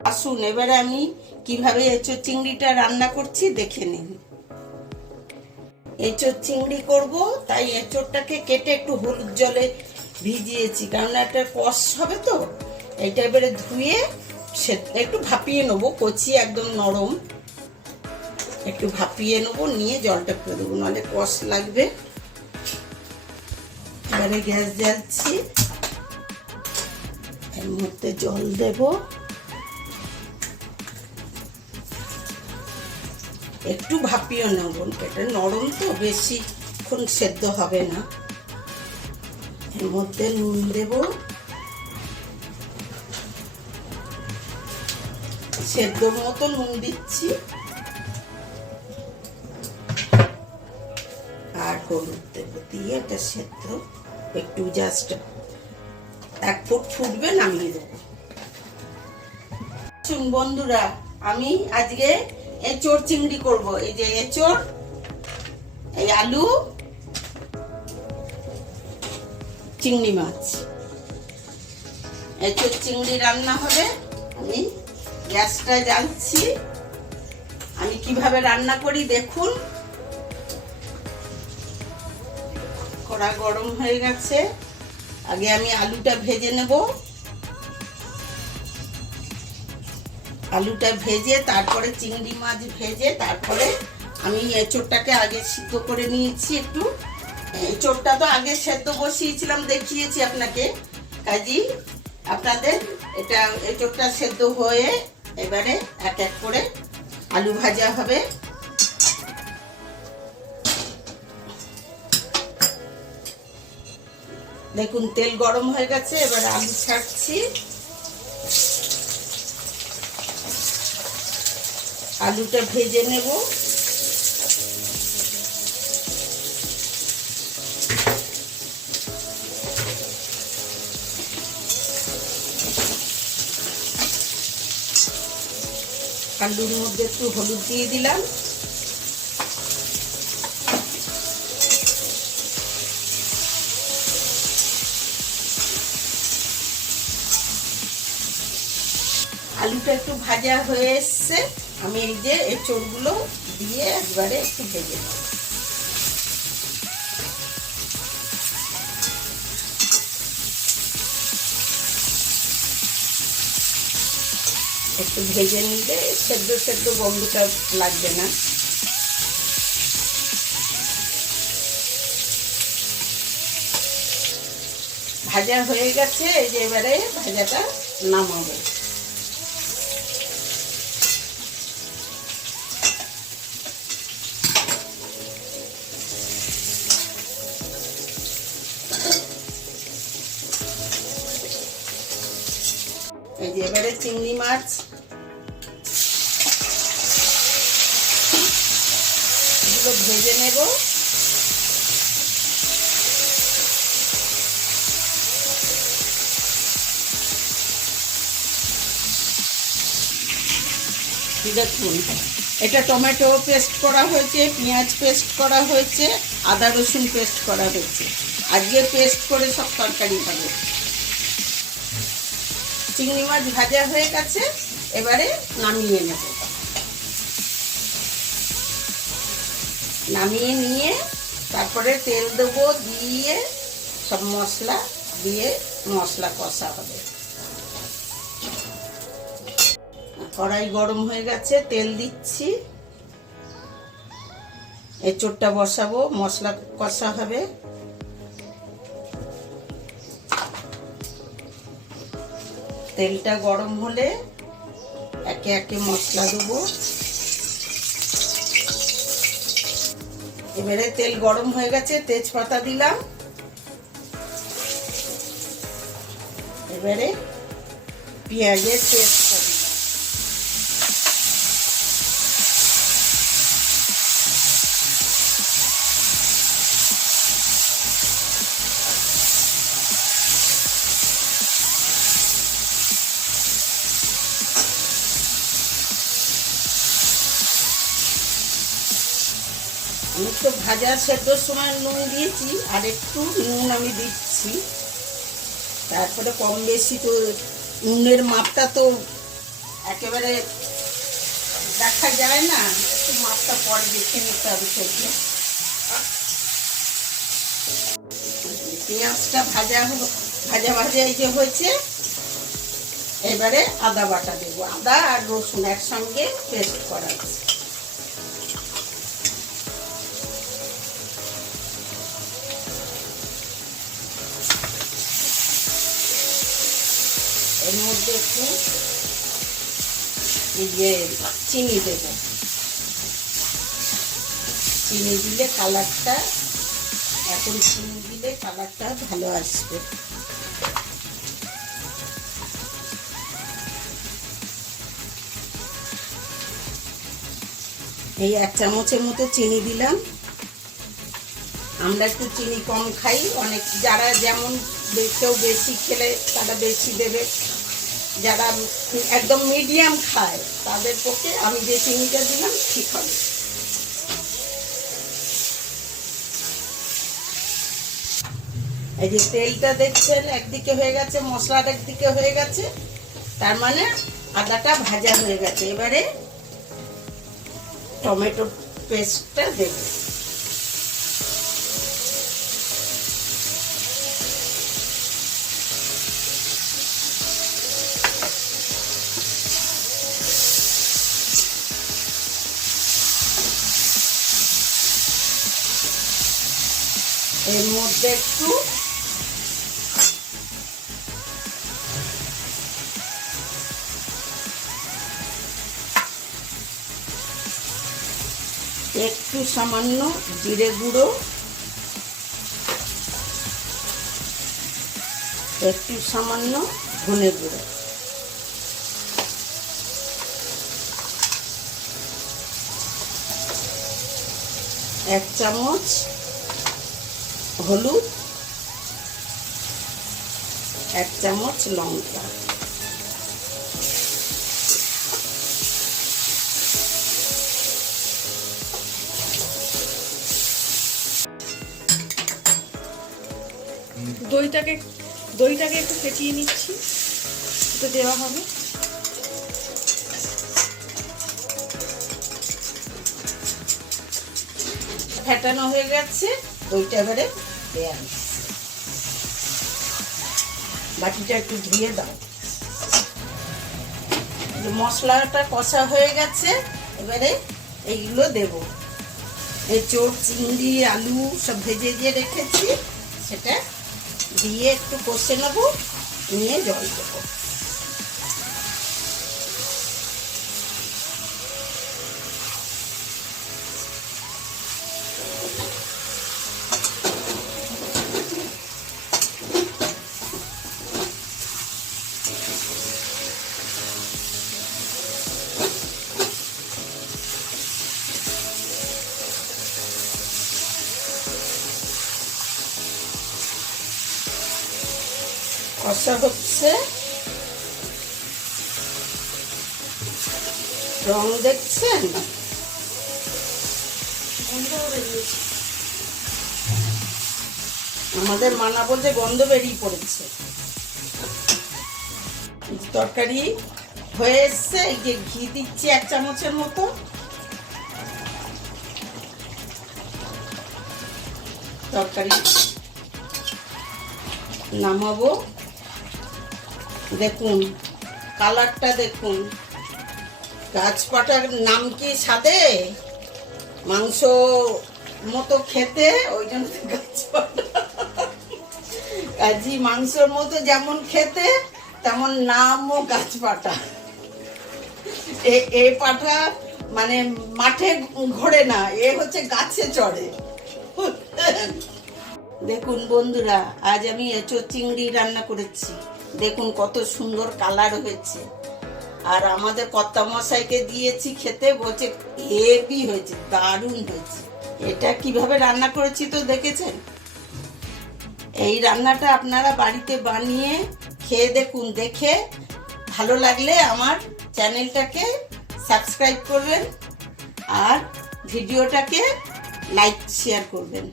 আসুন এবারে আমি কিভাবে এঁচোড় চিংড়িটা রান্না করছি দেখে নিন। এঁচোড় চিংড়ি করব, তাই এঁচোড়টাকে কেটে একটু হলুদ জলে ভিজিয়েছি, কারণ একটা কষ হবে তো। এটা এবারে ধুয়ে একটু ভাপিয়ে নেবো, কচি একদম নরম, একটু ভাপিয়ে নেবো, নিয়ে জলটা করে দেবো, নাহলে কষ লাগবে। এবারে গ্যাস জ্বালছি, এর মধ্যে জল দেব, একটু ভাপিয়ে নেব, এটা নরম তো বেশিক্ষণ সেদ্ধ হবে না। এর মধ্যে নুন দেব, সেদ্ধ মতো নুন দিচ্ছি, আর হলুদ দেব, দিয়ে এটা সেদ্ধ একটু জাস্ট 1 ফুট ফুটবে, নামিয়ে দেবো। বন্ধুরা, আমি আজকে এঁচোড় চিংড়ি করব। এই যে এঁচোড়, এই আলু, চিংড়ি মাছ, এঁচোড় চিংড়ি রান্না হবে। আমি গ্যাসটা জ্বালছি, আমি কিভাবে রান্না করি দেখুন। কড়া গরম হয়ে গেছে, আগে আমি আলুটা ভেজে নেব। আলুটা ভেজে তারপরে চিংড়ি মাছ ভেজে তারপরে আমি এঁচোড়টাকে আগে সিদ্ধ করে নিয়েছি একটু। এঁচোড়টা তো আগে সেদ্ধ বসিয়েছিলাম, দেখিয়েছি আপনাকে, কাজী আপনাদের এটা এঁচোড়টা সেদ্ধ হয়ে এবারে এক এক করে আলু ভাজা হবে। দেখুন তেল গরম হয়ে গেছে, এবার আলু ছাড়ছি। আলুটা ভেজে নেব, আলুর মধ্যে একটু হলুদ দিয়ে দিলাম, আলুটা একটু ভাজা হয়ে এসছে, আমি এই যে এঁচোড়গুলো দিয়ে একবারে একটু ভেজে নেব। একটু ভেজে নিলে সেদ্ধ সেদ্ধ গন্ধটা লাগবে না। ভাজা হয়ে গেছে, এই যে এবারে ভাজাটা নামাবো। এই যে এবারে চিংড়ি মাছ এগুলো ভেজে নেব। দেখুন এটা টমেটো পেস্ট করা হয়েছে, পেঁয়াজ পেস্ট করা হয়েছে, আদা রসুন পেস্ট করা হয়েছে, আজকে পেস্ট করে সব তরকারি হবে। চিংড়ি মাছ ভাজা হয়ে গেছে, এবারে নামিয়ে নেব। নামিয়ে নিয়ে তারপরে তেল দেবো, দিয়ে সব মশলা দিয়ে মশলা কষা হবে। কড়াই গরম হয়ে গেছে, তেল দিচ্ছি, এঁচোড়টা বসাবো, মশলা কষা হবে। তেলটা গরম হলে একে একে মশলা দেবো। এবারে তেল গরম হয়ে গেছে, তেজপাতা দিলাম, এবারে পেঁয়াজের পেস্টটা দিলাম, আমি তো ভাজা সেদ্ধর সময় নুন দিয়েছি, আর একটু নুন আমি দিচ্ছি, তারপরে কম বেশি তো নুনের মাপটা তো একেবারে দেখা যায় না, একটু মাপটা পরে দেখে নিতে হবে সেগুলো। পেঁয়াজটা ভাজা ভাজা এই যে হয়েছে, এবারে আদা বাটা দেবো। আদা আর রসুন একসঙ্গে পেস্ট করা আছে। এর মধ্যে একটু এই যে চিনি দেব। চিনি দিলে কালারটা, এখন চিনি দিলে কালারটা ভালো আসবে। এই 1 চামচের মতো চিনি দিলাম। আমরা একটু চিনি কম খাই, অনেক যারা যেমন কেউ বেশি খেলে তারা বেশি দেবে, যারা একদম মিডিয়াম খায় তাদের পক্ষে আমি যে চিনিটা দিলাম ঠিক হবে। এই যে তেলটা দেখছেন একদিকে হয়ে গেছে, মশলাটা একদিকে হয়ে গেছে, তার মানে আদাটা ভাজা হয়ে গেছে। এবারে টমেটো পেস্টটা দেব। এর মধ্যে একটু সামান্য জিরে গুঁড়ো, একটু সামান্য ধনে গুঁড়ো, এক চামচ হলুদ, 1 চামচ লঙ্কা। দইটাকে একটু ফেটিয়ে নিচ্ছি, এটা দেওয়া হবে। ফেটানো হয়ে গেছে, দইটা এবারে দেওয়া হচ্ছে। বাটিটা একটু ধুয়ে দাও। মশলাটা কষা হয়ে গেছে, এবারে এইগুলো দেব। এঁচোড়, চিংড়ি, আলু সব ভেজে দিয়ে রেখেছি, সেটা দিয়ে একটু কষে নেবো, নিয়ে জল দেবো। কষা হচ্ছে, রং দেখছেন, আমাদের মানা বলছে গন্ধ বেরিয়ে পড়েছে। তরকারি হয়ে এসছে, এই যে ঘি দিচ্ছি 1 চামচের মতো। তরকারি নামাবো। দেখুন কালারটা, দেখুন গাছপাটার নাম কি স্বাদে, মাংস মতো খেতে, ওই জন্য গাছপাটা। কাজী মাংসর মতো যেমন খেতে তেমন নামও গাছপাটা। এ পাঠা মানে মাঠে ঘোরে না, এ হচ্ছে গাছে চড়ে। দেখুন বন্ধুরা, আজ আমি এঁচোড় চিংড়ি রান্না করেছি। দেখুন কত সুন্দর কালার হয়েছে। আর আমাদের কর্তামশাইকে দিয়েছি খেতে, বলছে হেভি হয়েছে, দারুণ হয়েছে। এটা কিভাবে রান্না করেছি তো দেখেছেন। এই রান্নাটা আপনারা বাড়িতে বানিয়ে খেয়ে দেখুন। দেখে ভালো লাগলে আমার চ্যানেলটাকে সাবস্ক্রাইব করবেন আর ভিডিওটাকে লাইক শেয়ার করবেন।